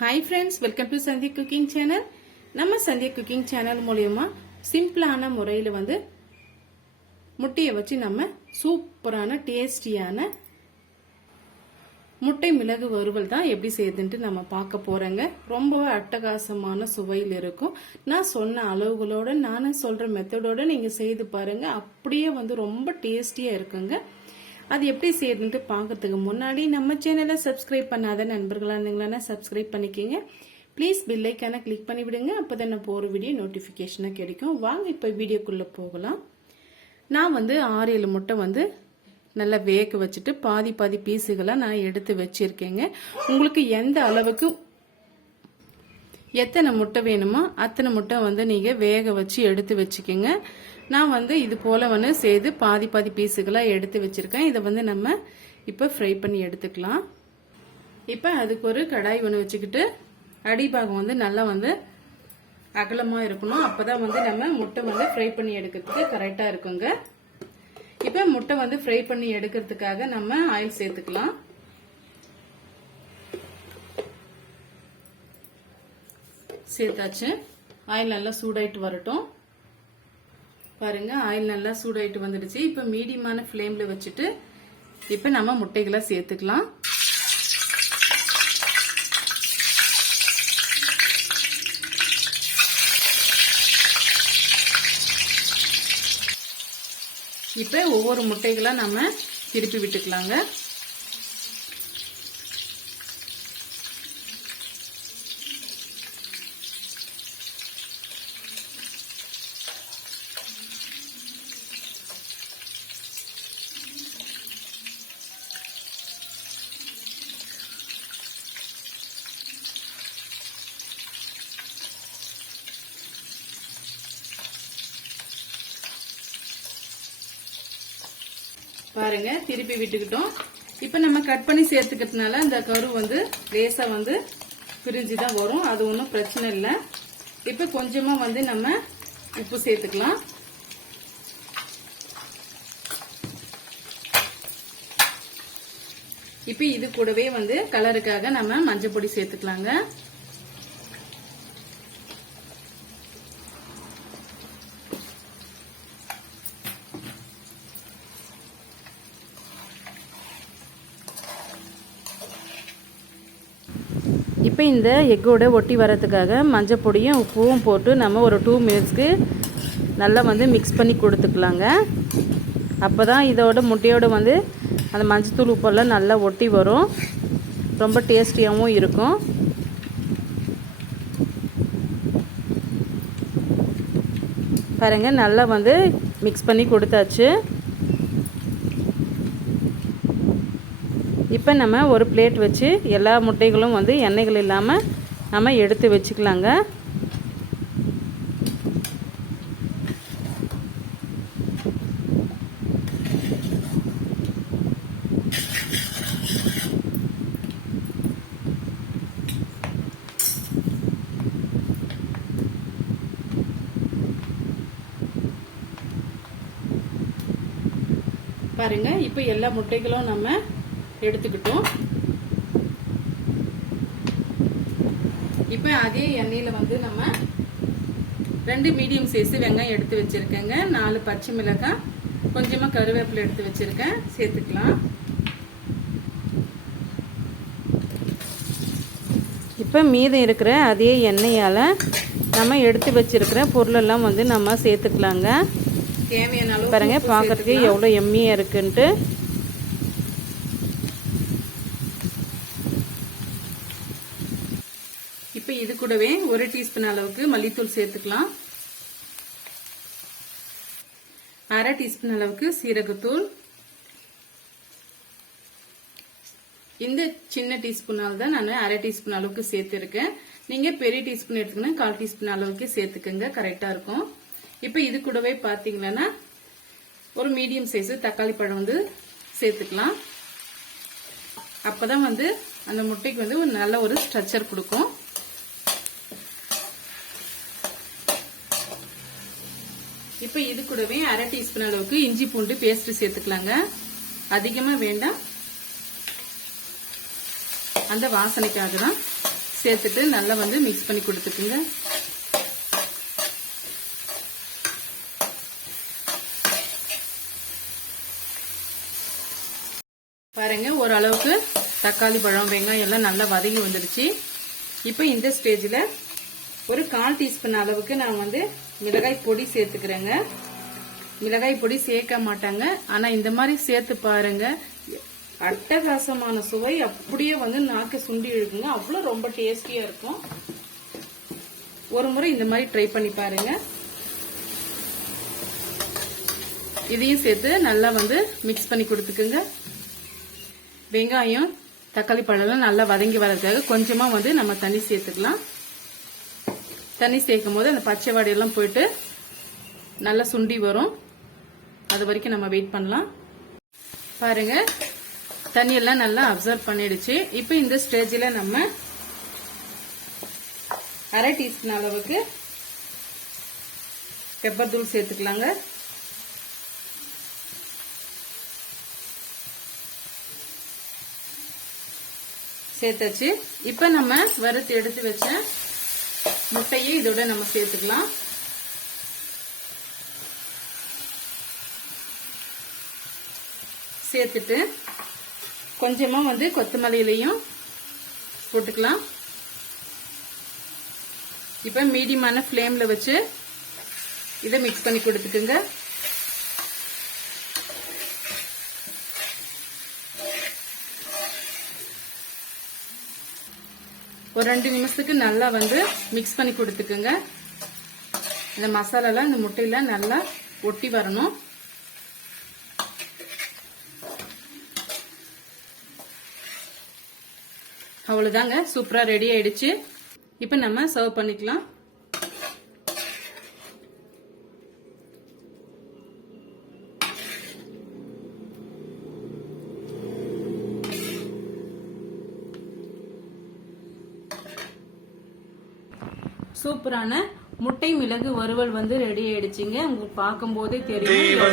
Hi friends welcome to Sandhya cooking channel நம்ம Sandhya cooking channel மூலயமா சிம்பிளான முறையில் வந்து முட்டையை வச்சு நம்ம சூப்பரான டேஸ்டியான முட்டை மிளகு வறுவல் தான் எப்படி செய்யுதுன்ட்டு நம்ம பார்க்க போகிறோங்க ரொம்ப அட்டகாசமான சுவையில் இருக்கும். நான் சொன்ன அளவுகளோட நானும் சொல்கிற மெத்தடோட நீங்கள் செய்து பாருங்கள் அப்படியே வந்து ரொம்ப டேஸ்டியாக இருக்குங்க. அது எப்படி செய்யுதுன்ட்டு பார்க்கறதுக்கு முன்னாடி நம்ம சேனலை சப்ஸ்கிரைப் பண்ணாத நண்பர்களாக இருந்தீங்களா சப்ஸ்கிரைப் பண்ணிக்கோங்க. ப்ளீஸ் பில்லைக்கான கிளிக் பண்ணி விடுங்க அப்போ தான் நான் போகிற வீடியோ நோட்டிஃபிகேஷனாக கிடைக்கும். வாங்க இப்போ வீடியோக்குள்ளே போகலாம். நான் வந்து ஆறு ஏழு முட்டை வந்து நல்லா வேக வச்சுட்டு பாதி பாதி பீஸுகளாக நான் எடுத்து வச்சுருக்கேங்க. உங்களுக்கு எந்த அளவுக்கு எத்தனை முட்டை வேணுமோ அத்தனை முட்டை வந்து நீங்கள் வேக வச்சு எடுத்து வச்சுக்கோங்க. நான் வந்து இது போல் வந்து செய்து பாதி பாதி பீஸுகளாக எடுத்து வச்சுருக்கேன். இதை வந்து நம்ம இப்போ ஃப்ரை பண்ணி எடுத்துக்கலாம். இப்போ அதுக்கு ஒரு கடாய் ஒன்று வச்சுக்கிட்டு அடிபாகம் வந்து நல்லா வந்து அகலமாக இருக்கணும். அப்போ தான் வந்து நம்ம முட்டை வந்து ஃப்ரை பண்ணி எடுக்கிறதுக்கு கரெக்டாக இருக்குங்க. இப்போ முட்டை வந்து ஃப்ரை பண்ணி எடுக்கிறதுக்காக நம்ம ஆயில் சேர்த்துக்கலாம். சேர்த்தாச்சு. ஆயில் நல்லா சூடாயிட்டு வரட்டும். பாருங்க ஆயில் நல்லா சூடாயிட்டு வந்துடுச்சு. இப்போ மீடியமான ஃப்ளேமில் வச்சுட்டு இப்போ நம்ம முட்டைகளை சேர்த்துக்கலாம். இப்போ ஒவ்வொரு முட்டைகளாக நம்ம திருப்பி விட்டுக்கலாங்க. பாருங்க திருப்பி விட்டுக்கிட்டோம். இப்போ நம்ம கட் பண்ணி சேர்த்துக்கிறதுனால அந்த கரு வந்து லேசா வந்து பிரிஞ்சு தான் வரும். அது ஒன்றும் பிரச்சனை இல்லை. இப்போ கொஞ்சமா வந்து நம்ம உப்பு சேர்த்துக்கலாம். இப்போ இது கூடவே வந்து கலருக்காக நம்ம மஞ்சள் பொடி சேர்த்துக்கலாங்க. இப்போ இந்த எக்கோட ஒட்டி வரத்துக்காக மஞ்சள் பொடியும் உப்பும் போட்டு நம்ம ஒரு டூ மினிட்ஸ்க்கு நல்லா வந்து மிக்ஸ் பண்ணி கொடுத்துக்கலாங்க. அப்போ தான் இதோட முட்டையோட வந்து அந்த மஞ்சத்தூள் உப்பெல்லாம் நல்லா ஒட்டி வரும். ரொம்ப டேஸ்டியாகவும் இருக்கும். பாருங்கள் நல்லா வந்து மிக்ஸ் பண்ணி கொடுத்தாச்சு. இப்போ நம்ம ஒரு பிளேட் வச்சு எல்லா முட்டைகளும் வந்து எண்ணெய்கள் இல்லாமல் நம்ம எடுத்து வச்சுக்கலாங்க. பாருங்க இப்போ எல்லா முட்டைகளும் நம்ம எடுத்துக்கிட்டோம். இப்போ அதே எண்ணெயில் வந்து நம்ம ரெண்டு மீடியம் சைஸ் வெங்காயம் எடுத்து வச்சிருக்கேங்க. நாலு பச்சை மிளகாய் கொஞ்சமாக கருவேப்பிலை எடுத்து வச்சிருக்கேன். சேர்த்துக்கலாம். இப்போ மீதம் இருக்கிற அதே எண்ணெயால் நம்ம எடுத்து வச்சிருக்கிற பொருளெல்லாம் வந்து நம்ம சேர்த்துக்கலாங்க. தேவையான அளவு பாருங்க பார்க்கறதுக்கு எவ்வளோ எம்மியாக இருக்குன்ட்டு இப்போ இது கூடவே ஒரு டீஸ்பூன் அளவுக்கு மல்லித்தூள் சேர்த்துக்கலாம். அரை டீஸ்பூன் அளவுக்கு சீரகத்தூள். இந்த சின்ன டீஸ்பூனால் தான் நான் அரை டீஸ்பூன் அளவுக்கு சேர்த்துருக்கேன். நீங்கள் பெரிய டீஸ்பூன் எடுத்துக்கணும் கால் டீஸ்பூன் அளவுக்கு சேர்த்துக்கோங்க கரெக்டாக இருக்கும். இப்போ இது கூடவே பார்த்தீங்கன்னா ஒரு மீடியம் சைஸு தக்காளி பழம் வந்து சேர்த்துக்கலாம். அப்போதான் வந்து அந்த முட்டைக்கு வந்து ஒரு நல்ல ஒரு ஸ்ட்ரக்சர் கொடுக்கும். இப்போ இது கூடவே அரை டீஸ்பூன் அளவுக்கு இஞ்சி பூண்டு பேஸ்ட் சேர்த்துக்கலாங்க. அதிகமாக வேண்டாம். அந்த வாசனைக்காக தான் சேர்த்துட்டு நல்லா வந்து மிக்ஸ் பண்ணி கொடுத்துக்குங்க. பாருங்க ஓரளவுக்கு தக்காளி பழம் வெங்காயம் எல்லாம் நல்லா வதங்கி வந்துடுச்சு. இப்போ இந்த ஸ்டேஜில் ஒரு கால் டீஸ்பூன் அளவுக்கு நான் வந்து மிளகாய் பொடி சேர்த்துக்கிறேங்க. மிளகாய் பொடி சேர்க்க மாட்டாங்க. ஆனா இந்த மாதிரி சேர்த்து பாருங்க. அட்டகாசமான சுவை. அப்படியே வந்து நாக்கு சுண்டி இழுக்குங்க. அவ்வளோ ரொம்ப டேஸ்டியா இருக்கும். ஒரு முறை இந்த மாதிரி ட்ரை பண்ணி பாருங்க. இதையும் சேர்த்து நல்லா வந்து மிக்ஸ் பண்ணி கொடுத்துக்குங்க. வெங்காயம் தக்காளி பழம்லாம் நல்லா வதங்கி வரதுக்காக கொஞ்சமா வந்து நம்ம தண்ணி சேர்த்துக்கலாம். தண்ணி சேர்க்கும் போது அந்த பச்சை வாடையெல்லாம் போயிட்டு நல்லா சுண்டி வரும். அது வரைக்கும் நம்ம வெயிட் பண்ணலாம். பாருங்க தண்ணி எல்லாம் நல்லா அப்சர்வ் பண்ணிடுச்சு. இப்போ இந்த ஸ்டேஜில் நம்ம அரை டீஸ்பூன் அளவுக்கு பெப்பர் தூள் சேர்த்துக்கலாங்க. சேர்த்தாச்சு. இப்போ நம்ம வறுத்து எடுத்து வச்ச முட்டையை இதோட நம்ம சேர்த்துக்கலாம். சேர்த்துட்டு கொஞ்சமாக வந்து கொத்தமல்லியிலையும் போட்டுக்கலாம். இப்போ மீடியமான ஃப்ளேமில் வச்சு இதை மிக்ஸ் பண்ணி கொடுத்துக்குங்க. ஒரு ரெண்டு நிமிஷத்துக்கு நல்லா வந்து மிக்ஸ் பண்ணி கொடுத்துக்குங்க. இந்த மசாலாலாம் இந்த முட்டையில நல்லா ஒட்டி வரணும். அவ்வளோதாங்க சூப்பராக ரெடி ஆயிடுச்சு. இப்போ நம்ம சர்வ் பண்ணிக்கலாம். சூப்பரான முட்டை மிளகு வறுவல் வந்து ரெடி ஆயிடுச்சுங்க. உங்களுக்கு பார்க்கும் போதே தெரியும்